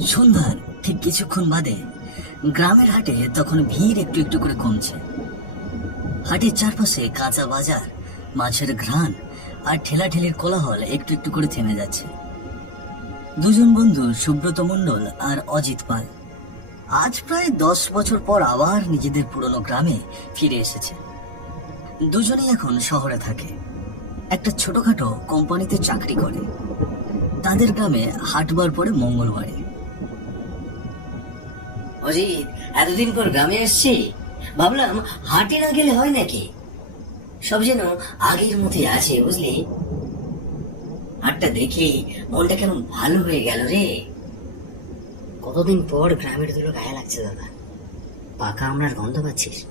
সন্ধ্যার ঠিক কিছুক্ষণ বাদে গ্রামের হাটে তখন ভিড় একটু একটু করে কমছে। হাটের চারপাশে কাঁচা বাজার, মাছের ঘ্রাণ আর ঠেলাঠেলির কোলাহল একটু একটু করে থেমে যাচ্ছে। দুজন বন্ধু সুব্রত মণ্ডল আর অজিত পাল। আজ প্রায় দশ বছর পর আবার নিজেদের পুরনো গ্রামে ফিরে এসেছে। দুজনেই এখন শহরে থাকে। একটা ছোটখাটো কোম্পানিতে চাকরি করে। তাদের গ্রামে হাটবার পরে মঙ্গলবারে। অজিত, এতদিন পর গ্রামে এসছি। ভাবলাম, হাটে না গেলে হয় নাকি? সব যেন আগের মতোই আছে, বুঝলি? হাটটা দেখে, মনটা কেমন ভালো হয়ে গেল রে। কতদিন পর গ্রামের দুটো গায়ে লাগছে দাদা। পাকা আমরার গন্ধ পাচ্ছিস।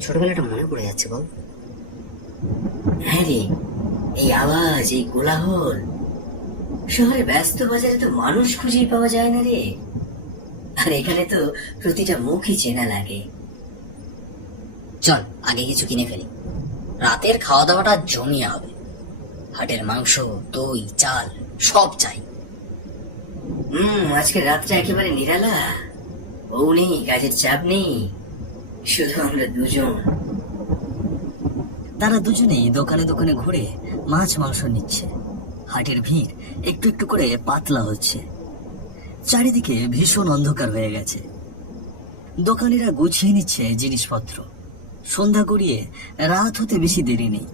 ছোটবেলাটা মনে পড়ে যাচ্ছে, বল। হ্যাঁ রে, এই আওয়াজ, এই কোলাহল। শহরে ব্যস্ত বাজারে তো মানুষ খুঁজেই পাওয়া যায় না রে। আর এখানে তো প্রতিটা মুখই চেনা লাগে। চল, আগে কিছু কিনে ফেলি। রাতের খাওয়া দাওয়াটা জমিয়ে হবে। হাটের মাংস, দই, চাল, সব চাই। হুম, আজকে রাতটা একেবারে নিরালা। বউ নেই, কাজের চাপ নেই। শুধু আমরা দুজন। তারা দুজনেই দোকানে দোকানে ঘুরে মাছ মাংস নিচ্ছে। হাটের ভিড় একটু একটু করে পাতলা হচ্ছে। চারিদিকে ভীষণ অন্ধকার হয়ে গেছে। দোকানিরা গুছিয়ে নিচ্ছে জিনিসপত্র। সন্ধ্যা গড়িয়ে রাত হতে বেশি দেরি নেই।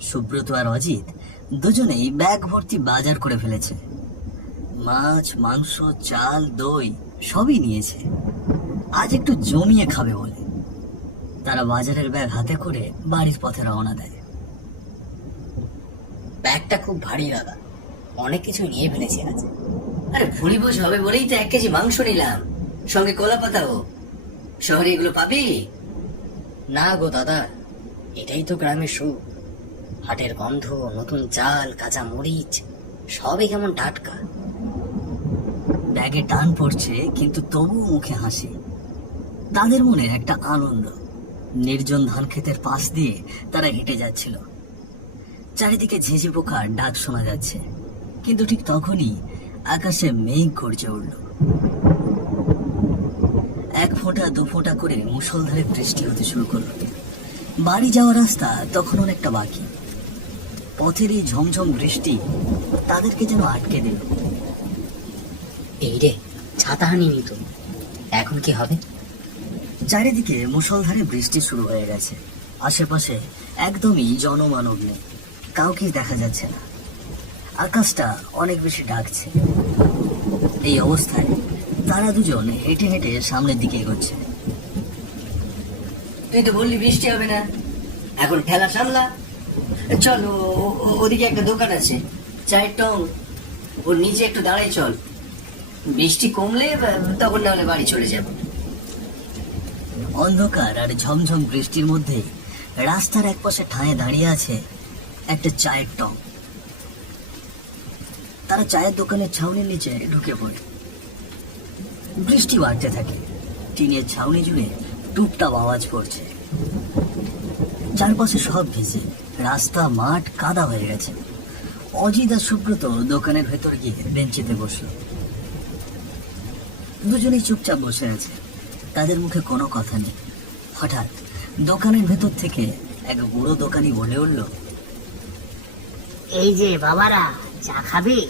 সুব্রত আর অজিত দুজনেই ব্যাগ ভর্তি বাজার করে ফেলেছে। মাছ, মাংস, চাল, দই সবই নিয়েছে। আজ একটু জমিয়ে খাবে বলে। তারা বাজারের ব্যাগ হাতে করে বাড়ির পথে রওনা দেয়। ব্যাগটা খুব ভারী, দাদা। অনেক কিছু নিয়ে ফেলেছি আজ। আরে ভুড়ি বোঝ হবে বলেই তো এক কেজি মাংস নিলাম। সঙ্গে কলা পাতাও। শহরে এগুলো পাবি? না গো দাদা, এটাই তো গ্রামের সুখ। হাটের গন্ধ, নতুন চাল, কাঁচা মরিচ, সবই কেমন টাটকা। ব্যাগে টান পড়ছে, কিন্তু তবুও মুখে হাসি। তাদের মনে একটা আনন্দ। নির্জন ধান ক্ষেতের পাশ দিয়ে তারা হেঁটে যাচ্ছিল। চারিদিকে ঝেঁঝে পোকার ডাক শোনা যাচ্ছে। কিন্তু ঠিক তখনই আকাশে মেঘ গর্জে উঠল। এক ফোঁটা দু ফোঁটা করে মুষলধারে বৃষ্টি হতে শুরু করল। বাড়ি যাওয়ার রাস্তা তখন অনেকটা বাকি। পথের এই ঝমঝম বৃষ্টি তাদেরকে যেন আটকে দিল। এই রে ছাতা হানিনি তো। এখন কি হবে? চারিদিকে মুষলধারে বৃষ্টি শুরু হয়ে গেছে। আশেপাশে একদমই জনমানব নেই। কাউকে দেখা যাচ্ছে না। আকাশটা অনেক বেশি ডাকছে। এই অবস্থায় তারা দুজন হেঁটে হেঁটে সামনের দিকে এগোচ্ছে। তুই তো বললি বৃষ্টি হবে না। এখন ঠেলা সামলা। চল ওদিকে একটা দোকান আছে। চায়ের টং। ওর নিচে একটু দাঁড়াই চল। বৃষ্টি কমলে তখন না হলে বাড়ি চলে যাব। অন্ধকার আর ঝমঝম বৃষ্টির মধ্যে রাস্তার এক পাশে ঠাঁয়ে দাঁড়িয়ে আছে একটা চায়ের টং। তারা চায়ের দোকানের ছাউনির নিচে ঢুকে পড়ে। বৃষ্টি বাড়তে থাকে। টিনের ছাউনি জুড়ে টুপটাপ আওয়াজ পড়ছে। চারপাশে সব ভিজে। রাস্তা, মাঠ কাদা হয়ে গেছে। অজিত আর সুব্রত দোকানের ভেতর গিয়ে বেঞ্চিতে বসল। দুজনেই চুপচাপ বসে আছে। তাদের মুখে কোনো কথা নেই। হঠাৎ দোকানের ভেতর থেকে এক বুড়ো দোকানি বলে উঠল, এই যে বাবারা চা খাবি?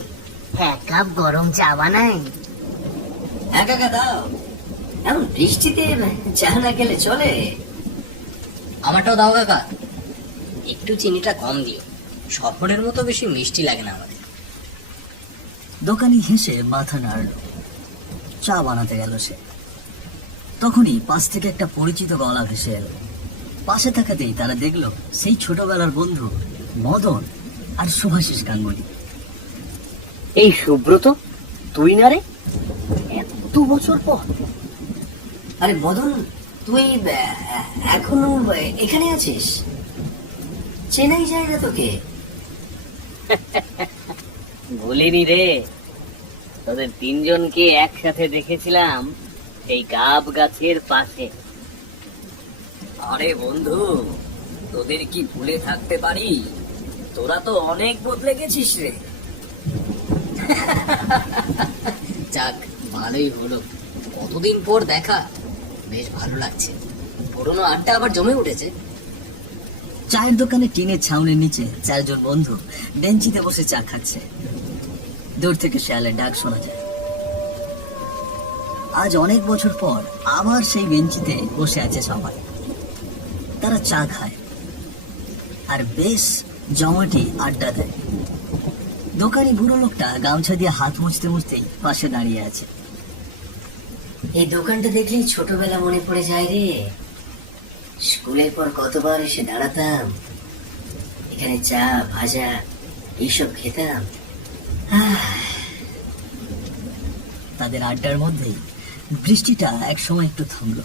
এক কাপ গরম চা বানাই। হ্যাঁ কাকা দাও। এমন বৃষ্টিতে চা না খেলে চলে। আমারটাও দাও কাকা। একটু চিনিটা কম দিও। শহরের মতো বেশি মিষ্টি লাগে না আমাদের। দোকানি হেসে মাথা নাড়ল। চা বানাতে গেল সে। তখনই পাশ থেকে একটা পরিচিত গলা ভেসে এলো। পাশে থাকাতেই তারা দেখল সেই ছোটবেলার বন্ধু মদন আর শুভাশিস গাঙ্গুলি। এই সুব্রত তুই না রে? এত বছর পর। আরে মদন তুই এখনও এখানে আছিস? চেনাই যায় না তোকে। ভুলিনি রে। তোদের তিনজনকে একসাথে দেখেছিলাম সেই গাব গাছের পাশে। আরে বন্ধু তোদের কি ভুলে থাকতে পারি? তোরা তো অনেক বদলে গেছিস রে। যা ভালোই হলো। কতদিন পর দেখা? বেশ ভালো লাগছে। পুরোনো আড্ডা আবার জমে উঠেছে। চায়ের দোকানে টিনের নিচে চারজন বন্ধু বেঞ্চিতে বসে চা খাচ্ছে। দূর থেকে শেয়ালের ডাক শোনা যায়। আজ অনেক বছর পর আবার সেই বেঞ্চিতে বসে আছে সবাই। তারা চা খায়। আর বেশ জমাটি আড্ডা দেয়। দোকানি বুড়ো লোকটা গামছা দিয়ে হাত মুছতে মুছতেই পাশে দাঁড়িয়ে আছে। এই দোকানটা দেখলেই ছোটবেলা মনে পড়ে যায় রে। স্কুলের পর কতবার এসে দাঁড়াতাম এখানে চা ভাজা এইসব খেতাম। তাদের আড্ডার মধ্যেই বৃষ্টিটা এক সময় একটু থামলো।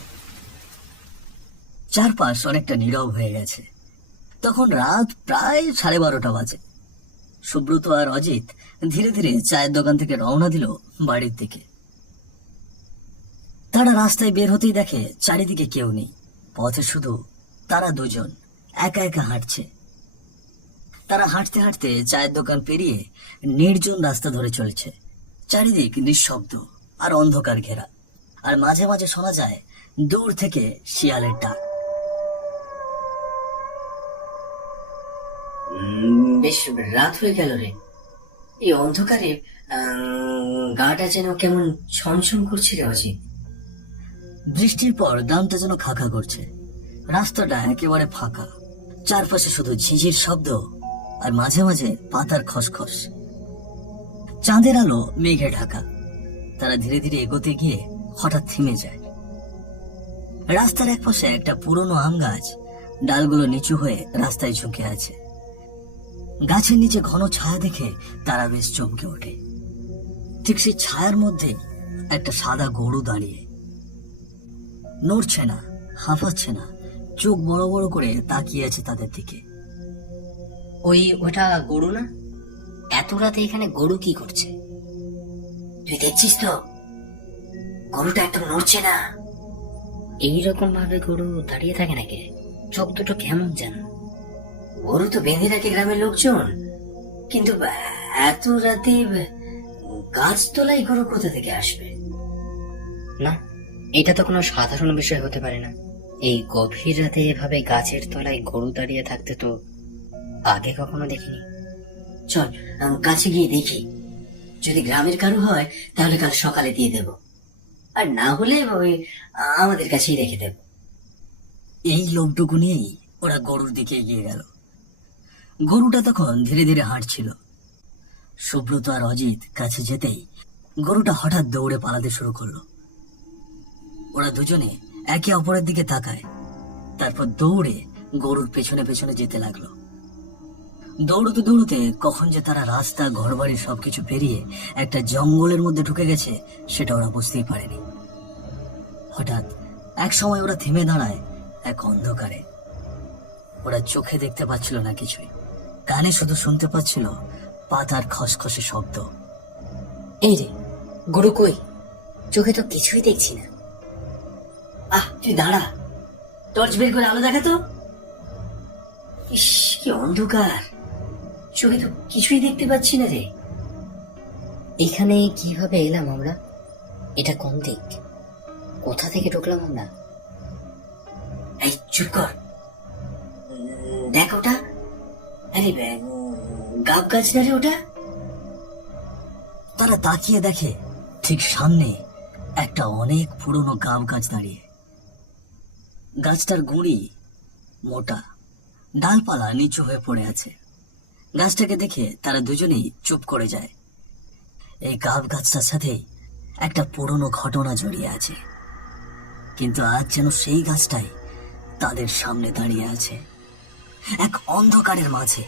চারপাশ অনেকটা নীরব হয়ে গেছে। তখন রাত প্রায় সাড়ে বারোটা বাজে। সুব্রত আর অজিত ধীরে ধীরে চায়ের দোকান থেকে রওনা দিল বাড়ির দিকে। তারা রাস্তায় বের হতেই দেখে চারিদিকে কেউ নেই। পথে শুধু তারা দুজন, একা একা হাঁটছে। তারা হাঁটতে হাঁটতে চায়ের দোকান পেরিয়ে নির্জন রাস্তা ধরে চলছে। চারিদিক নিঃশব্দ আর অন্ধকার ঘেরা। আর মাঝে মাঝে শোনা যায় দূর থেকে শিয়ালের ডাক। বেশ রাত হয়ে গেল রে। এই অন্ধকারে গাটা যেন কেমন ছমছম করছে রে অজিত। বৃষ্টির পর দামটা যেন খাখা করছে। রাস্তাটা একেবারে ফাঁকা। চারপাশে শুধু ঝিঝির শব্দ আর মাঝে মাঝে পাতার খসখস। চাঁদের আলো মেঘে ঢাকা। তারা ধীরে ধীরে এগোতে গিয়ে হঠাৎ থেমে যায়। রাস্তার একপাশে একটা পুরনো আম গাছ, ডালগুলো নিচু হয়ে রাস্তায় ঝুঁকে আছে। গাছের নিচে ঘন ছায়া দেখে তারা বেশ চমকে ওঠে। ঠিক সেই ছায়ার মধ্যে একটা সাদা গরু দাঁড়িয়ে। নড়ছে না, হাঁপাচ্ছে না, চোখ বড় বড় করে তাকিয়ে আছে তাদের দিকে। ওই, ওটা গরু না? এত রাতে এখানে গরু কি করছে? তুই দেখছিস তো? গরুটা একদম নড়ছে না। এইরকম ভাবে গরু দাঁড়িয়ে থাকে নাকি? চোখ দুটো কেমন যেন। গরু তো বেঁধে রাখে গ্রামের লোকজন। কিন্তু এত রাতে গাছতলায় গরু কোথা থেকে আসবে? না এটা তো কোনো সাধারণ বিষয় হতে পারে না। এই গভীর রাতে এভাবে গাছের তলায় গরু দাঁড়িয়ে থাকতে তো আগে কখনো দেখিনি। চল কাছে গিয়ে দেখি। যদি গ্রামের কারও হয় তাহলে কাল সকালে দিয়ে দেব। আর না হলে ওই আমাদের কাছেই রেখে দেব। এই লোকটুকু নিয়েই ওরা গরুর দিকে এগিয়ে গেল। গরুটা তখন ধীরে ধীরে হাঁটছিল। সুব্রত আর অজিত কাছে যেতেই গরুটা হঠাৎ দৌড়ে পালাতে শুরু করল। ওরা দুজনে একে অপরের দিকে তাকায়, তারপর দৌড়ে গরুর পেছনে পেছনে যেতে লাগল। দৌড়তে দৌড়তে কখন যে তারা রাস্তা, ঘরবাড়ি সবকিছু পেরিয়ে একটা জঙ্গলের মধ্যে ঢুকে গেছে, সেটা ওরা বুঝতেই পারেনি। হঠাৎ এক সময় ওরা থেমে দাঁড়ায় এক অন্ধকারে। ওরা চোখে দেখতে পাচ্ছিল না কিছুই। কানে শুধু শুনতে পাচ্ছিল পাতার খসখসে শব্দ। এই রে, গরু কই? চোখে তো কিছুই দেখছি না। আহ, তুই দাঁড়া। টর্চ বের করে আলো দেখা তো ইস, কি অন্ধকার। চোখে তো কিছুই দেখতে পাচ্ছি না রে। এখানে কীভাবে এলাম আমরা? এটা কোন দিক? কোথা থেকে ঢুকলাম আমরা? এই, চুপ কর। দেখ ওটা। আরে গাব গাছ না রে ওটা? তারা তাকিয়ে দেখে ঠিক সামনে একটা অনেক পুরনো গাব গাছ দাঁড়িয়ে। গাছটার গুঁড়ি মোটা, ডালপালা নিচু হয়ে পড়ে আছে। গাছটাকে দেখে তারা দুজনেই চুপ করে যায়। এই গাব গাছটার সাথে একটা পুরনো ঘটনা জড়িয়ে আছে। কিন্তু আজ যেন সেই গাছটাই তাদের সামনে দাঁড়িয়ে আছে। এক অন্ধকারের মাঝে।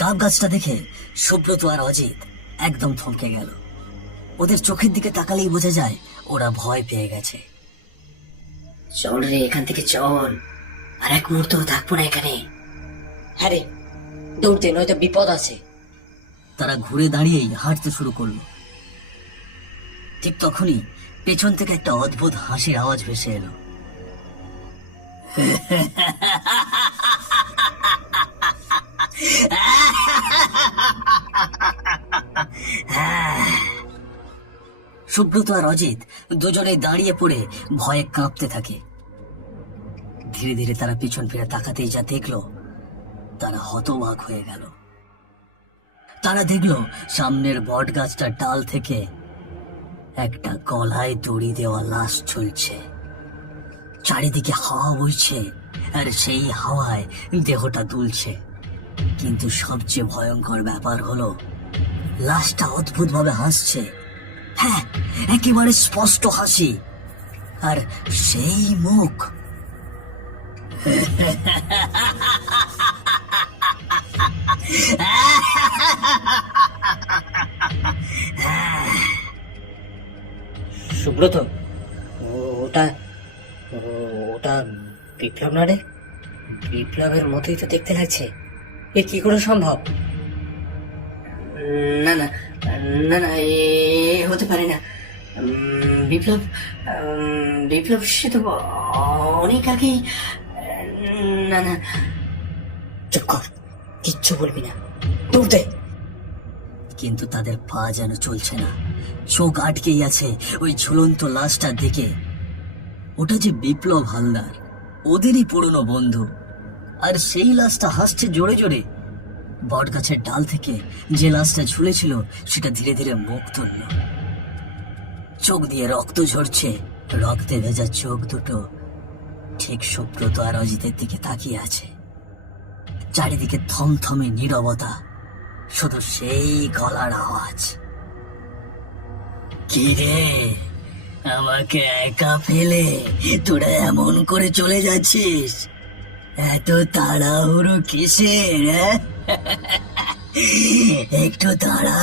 গাব গাছটা দেখে সুব্রত আর অজিত একদম থমকে গেল। ওদের চোখের দিকে তাকালেই বোঝা যায় ওরা ভয় পেয়ে গেছে। চল রে, এখান থেকে চল। আর এক মুহূর্ত থাকব না এখানে। হ্যাঁ রে দৌড়তে নয়তো বিপদ আছে। তারা ঘুরে দাঁড়িয়েই হাঁটতে শুরু করল। ঠিক তখনই পেছন থেকে একটা অদ্ভুত হাসির আওয়াজ ভেসে এলো। সুব্রত আর অজিত দুজনে দাঁড়িয়ে পড়ে ভয়ে কাঁপতে থাকে। ধীরে ধীরে তারা পিছন ফিরে তাকাতেই যা দেখল, তারা হতবাক হয়ে গেল। তারা দেখল সামনের বট গাছটার ডাল থেকে একটা গলায় দড়ি দেওয়া লাশ ঝুলছে। চারিদিকে হাওয়া বইছে আর সেই হাওয়ায় দেহটা দুলছে। কিন্তু সবচেয়ে ভয়ঙ্কর ব্যাপার হলো, লাশটা অদ্ভুত ভাবে হাসছে। হ্যাঁ একেবারে স্পষ্ট হাসি। আর সেই মুখ। সুব্রত, ওটা ওটা বিপ্লব না রে? বিপ্লবের মতোই তো দেখতে লাগছে। এ কি করে সম্ভব? না না না না, এ হতে পারে না। বিপ্লব বিপ্লব, সে তো অনেক আগেই না না। চুপ কর, কিচ্ছু বলবি না। দৌড় দে। কিন্তু তাদের পা যেন চলছে না। চোখ আটকেই আছে ওই ঝুলন্ত লাশটার দিকে। ওটা যে বিপ্লব হালদার, ওদেরই পুরনো বন্ধু। আর সেই লাশটা হাসছে জোরে জোরে। বট গাছের ডাল থেকে যে লাশটা ঝুলেছিল, সেটা ধীরে ধীরে মুখ তুলল। চোখ দিয়ে রক্ত ঝরছে, রক্তে ভেজা চোখ দুটো ঠিক সুব্রত আর অজিতের দিকে তাকিয়ে আছে। চারিদিকে থমথমে নীরবতা, শুধু সেই গলার আওয়াজ। কি রে? আমাকে একা ফেলে? তোরা এমন করে চলে যাচ্ছিস? এত তাড়াহুড়ো কিসের? একটু দাঁড়া।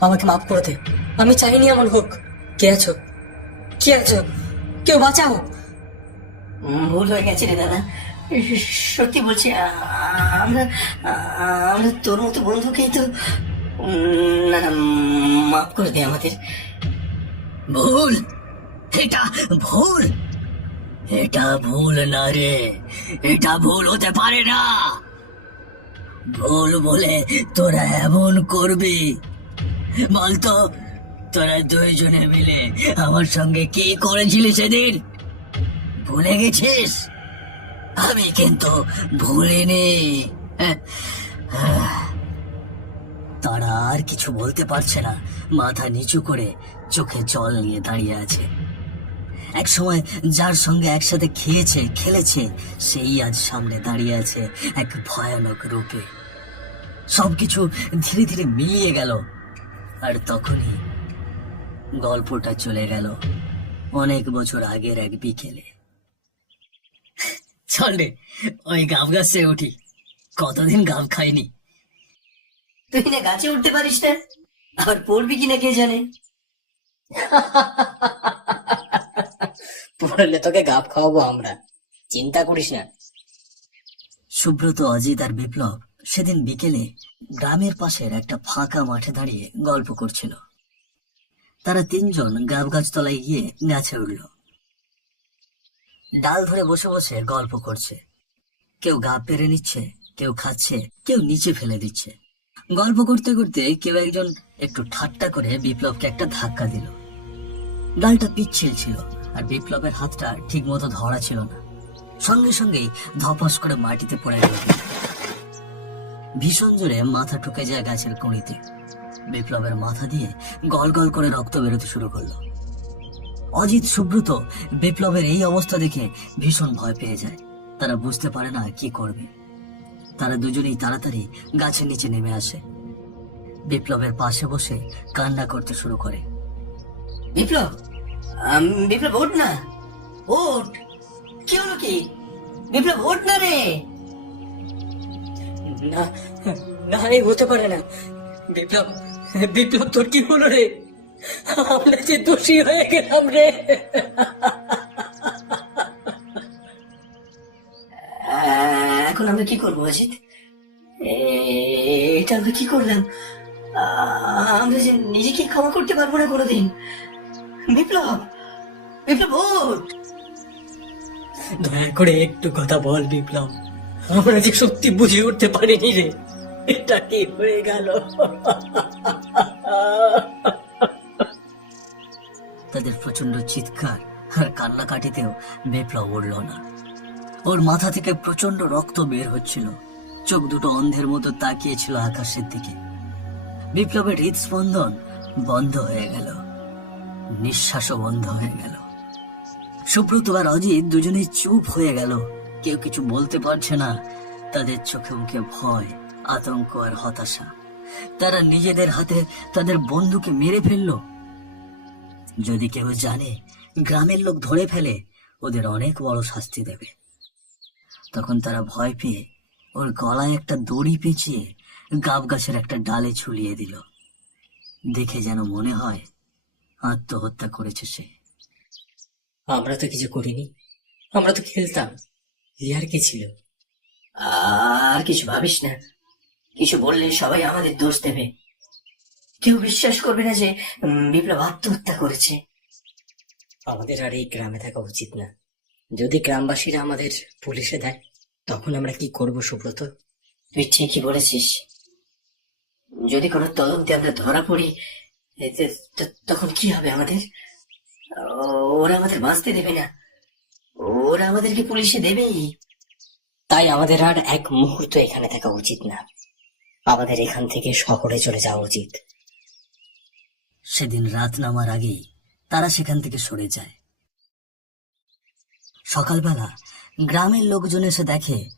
আমাকে মাফ করে দে। আমি চাইনি এমন হোক। কে আছো? কে আছো? কেউ বাঁচাও। ভুল হয়ে গেছে রে দাদা। সত্যি বলছি আমরা আমরা তোর মতো বন্ধুকেই তো না মাফ করে দে আমাদের। ভুল! এটা ভুল! এটা ভুল না রে। এটা ভুল হতে পারে না। ভুল বলে তোরা এমন করবি। বলতো, তোরা দুইজনে মিলে আমার সঙ্গে কি করেছিলি সেদিন? ভুলে গেছিস? আমি কিন্তু ভুলিনি। তারা আর কিছু বলতে পারছে না। মাথা নিচু করে চোখে জল নিয়ে দাঁড়িয়ে আছে। এক সময় যার সঙ্গে একসাথে খেয়েছে, খেলেছে, সেই আজ সামনে দাঁড়িয়ে আছে এক ভয়ানক রূপে। সবকিছু ধীরে ধীরে মিলিয়ে গেল, আর তখনই গল্পটা চলে গেল অনেক বছর আগের এক বিকেলে। চল ওই গাব গাছে উঠি, কতদিন গাব খাইনি। তুই না গাছে উঠতে পারিস না, আবার পড়বি কিনা কে জানে? পড়লে তোকে গাপ খাওয়াবো আমরা। চিন্তা করিস না। সুব্রত, অজিত আর বিপ্লব সেদিন বিকেলে গ্রামের পাশের একটা ফাঁকা মাঠে দাঁড়িয়ে গল্প করছিল। তারা তিনজন গাব গাছতলায় গিয়ে গাছে উঠল। ডাল ধরে বসে বসে গল্প করছে। কেউ গাব পেরে নিচ্ছে, কেউ খাচ্ছে, কেউ নিচে ফেলে দিচ্ছে। গল্প করতে করতে কেউ একজন একটু ঠাট্টা করে বিপ্লবকে একটা ধাক্কা দিল। ডালটা পিচ্ছিল ছিল। আর বিপ্লবের হাতটা ঠিক মতো ধরা ছিল না। সঙ্গে সঙ্গেই ধপাস করে মাটিতে পড়ে গেল। ভীষণ জোরে মাথা ঠুকে যায় গাছের কুঁড়িতে। বিপ্লবের মাথা দিয়ে গল গল করে রক্ত বেরোতে শুরু করল। অজিত সুব্রত বিপ্লবের এই অবস্থা দেখে ভীষণ ভয় পেয়ে যায়। তারা বুঝতে পারে না কি করবে। তারা দুজনেই তাড়াতাড়ি গাছের নিচে নেমে আসে। বিপ্লবের পাশে বসে কান্না করতে শুরু করে। বিপ্লব! বিপ্লব ওঠ না। ওঠ। কি হলো কি? বিপ্লব ওঠ না রে। না না এই হতে পারে না। বিপ্লব বিপ্লব তোর কি হলো রে? আমরা যে দোষী হয়ে গেলাম রে। এখন আমরা কি করব অজিত? এটা আমরা কি করলাম? আহ, আমরা যে নিজেকে ক্ষমা করতে পারব না কোনোদিন। বিপ্লব বিপ্লব দয়া করে একটু কথা বল, বিপ্লব। আমরা যে সত্যি বুঝে উঠতে পারিনি রে, এটা কি হয়ে গেল? চিৎকার আর কান্নাকাটিতেও বিপ্লব উড়ল না। ওর মাথা থেকে প্রচণ্ড রক্ত বের হচ্ছিল। চোখ দুটো অন্ধের মতো তাকিয়েছিল আকাশের দিকে। বিপ্লবের হৃদস্পন্দন বন্ধ হয়ে গেল। নিঃশ্বাসও বন্ধ হয়ে গেল। সুব্রত আর অজিত দুজনেই চুপ হয়ে গেল। কেউ কিছু বলতে পারছে না। তাদের চোখে মুখে ভয়, আতঙ্ক আর হতাশা। তারা নিজেদের হাতে তাদের বন্ধুকে মেরে ফেলল। যদি কেউ জানে, গ্রামের লোক ধরে ফেলে, ওদের অনেক বড় শাস্তি দেবে। তখন তারা ভয় পেয়ে ওর গলায় একটা দড়ি পেঁচিয়ে গাব গাছের একটা ডালে ঝুলিয়ে দিল। দেখে যেন মনে হয় আত্মহত্যা করেছে সে। আমরা তো কিছু করিনি। আমরা তো খেলতাম। ইয়ার কি ছিল? আর কিছু ভাবিস না। কিছু বললে সবাই আমাদের দোষ দেবে। কেউ বিশ্বাস করবে না যে বিপ্লব আত্মহত্যা করেছে। আমাদের আর এই গ্রামে থাকা উচিত না। যদি গ্রামবাসীরা আমাদের পুলিশে দেয় তখন আমরা কি করব সুব্রত? তুই ঠিকই বলেছিস। যদি কোনো তদন্তে আমরা ধরা পড়ি তখন কি হবে আমাদের ওরা আমাদের বাঁচতে দেবে না ওরা আমাদেরকে পুলিশে দেবেই তাই আমাদের আর এক মুহূর্ত এখানে থাকা উচিত না। আমাদের এখান থেকে শহরে চলে যাওয়া উচিত। সেদিন রাত নামার আগেই তারা সেখান থেকে সরে যায়। সকালবেলা গ্রামের লোকজন এসে দেখে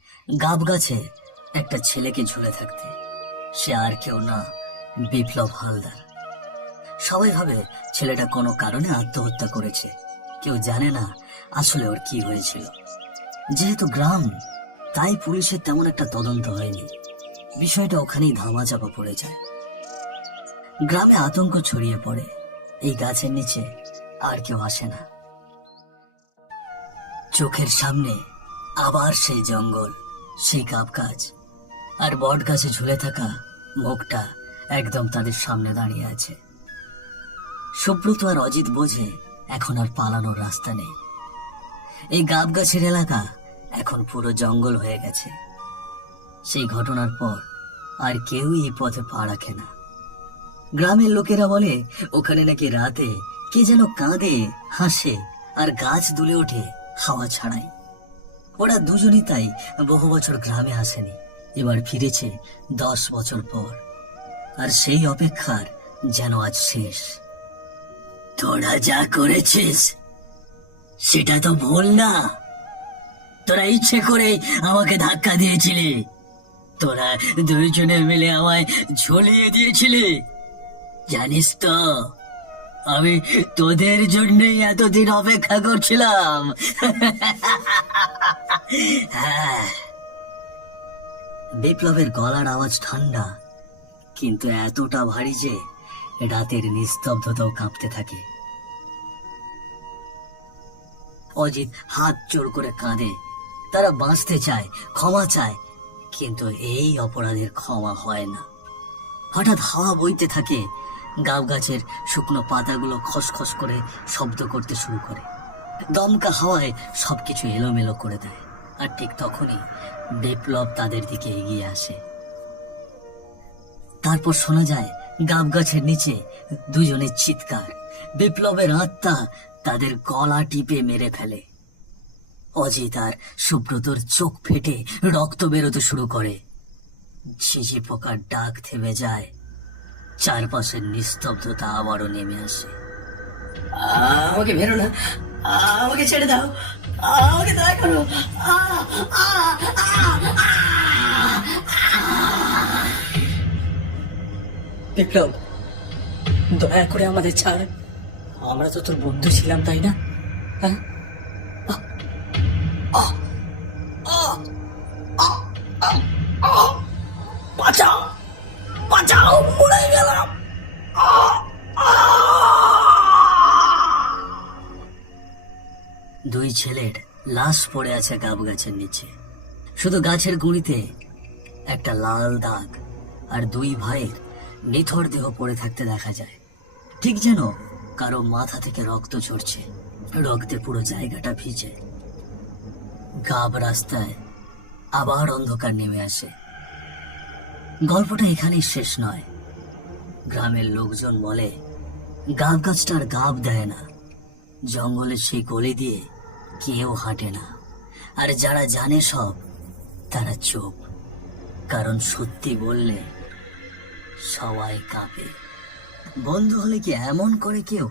গাব গাছে একটা ছেলেকে ঝুলে থাকতে। সে আর কেউ না, বিপ্লব হালদার। সবাই ভাবে ছেলেটা কোনো কারণে আত্মহত্যা করেছে। কেউ জানে না আসলে ওর কি হয়েছিল। যেহেতু গ্রাম, তাই পুলিশের তেমন একটা তদন্ত হয়নি। বিষয়টা ওখানেই ধামাচাপা পড়ে যায়। গ্রামে আতঙ্ক ছড়িয়ে পড়ে। এই গাছের নিচে আর কেউ আসে না। চোখের সামনে আবার সেই জঙ্গল, সেই কাপ গাছ আর বট গাছে ঝুলে থাকা মুখটা একদম তাদের সামনে দাঁড়িয়ে আছে। সুব্রত আর অজিত বোঝে এখন আর পালানোর রাস্তা নেই। এই গাব গাছের এলাকা এখন পুরো জঙ্গল হয়ে গেছে। সেই ঘটনার পর আর কেউ এই পথে পা রাখে না। গ্রামের লোকেরা বলে, ওখানে নাকি রাতে কে যেন কাঁদে, হাসে আর গাছ দুলে ওঠে হাওয়া ছাড়াই। ওরা দুজনই তাই বহু বছর গ্রামে আসেনি, এবার ফিরেছে দশ বছর পর। আর সেই অপেক্ষার যেন আজ শেষ। তোরা যা করেছিস, সেটা তো ভুল না। তোরা ইচ্ছে করে আমাকে ধাক্কা দিয়েছিলি। তোরা দুইজনে মিলে আমায় ঝুলিয়ে দিয়েছিলি। জানিস তো, আমি তোদের জন্যই এতদিন অপেক্ষা করছিলাম। হ্যাঁ। বিপ্লবের গলার আওয়াজ ঠান্ডা, কিন্তু এতটা ভারী যে রাতের নিস্তব্ধতাও কাঁপতে থাকে। অজিত হাত জোর করে কাঁদে। তারা বাঁচতে চায়, ক্ষমা চায়, কিন্তু এই অপরাধের ক্ষমা হয় না। হঠাৎ হাওয়া বইতে থাকে গাব গাছের শুকনো পাতাগুলো খসখস করে শব্দ করতে শুরু করে। দমকা হাওয়ায় সবকিছু এলোমেলো করে দেয়, আর ঠিক তখনই বিপ্লব তাদের দিকে এগিয়ে আসে। তারপর শোনা যায় গাব গাছের নিচে দুজনের চিৎকার। বিপ্লবের আত্মা তাদের গলা টিপে মেরে ফেলে। অজিত আর সুব্রতর চোখ ফেটে রক্ত বেরোতে শুরু করে। ঝিঝি পোকার ডাক থেমে যায়। চারপাশের নিস্তব্ধতা আবারও নেমে আসে। আমাকে মেরো না। আমাকে ছেড়ে দাও। আমাকে দয়া করো। আহ, আহ, আহ, বিপ্লব, দয়া করে আমাদের ছাড়। আমরা তো তোর বন্ধু ছিলাম, তাই না? হ্যাঁ? গেলাম! দুই ছেলের লাশ পড়ে আছে গাব গাছের নিচে। শুধু গাছের গুঁড়িতে একটা লাল দাগ আর দুই ভাইয়ের নিথর দেহ পড়ে থাকতে দেখা যায়। ঠিক যেন কারও মাথা থেকে রক্ত ঝরছে। রক্তে পুরো জায়গাটা ভিজে। গাব রাস্তায় আবার অন্ধকার নেমে আসে। গল্পটা এখানেই শেষ নয়। গ্রামের লোকজন বলে, গাব গাছটার গাব দেয় না। জঙ্গলের সেই গলি দিয়ে কেউ হাঁটে না। আর যারা জানে সব, তারা চোখ। কারণ সত্যি বললে সবাই কাঁপে। বন্ধু হলে কি এমন করে কেউ?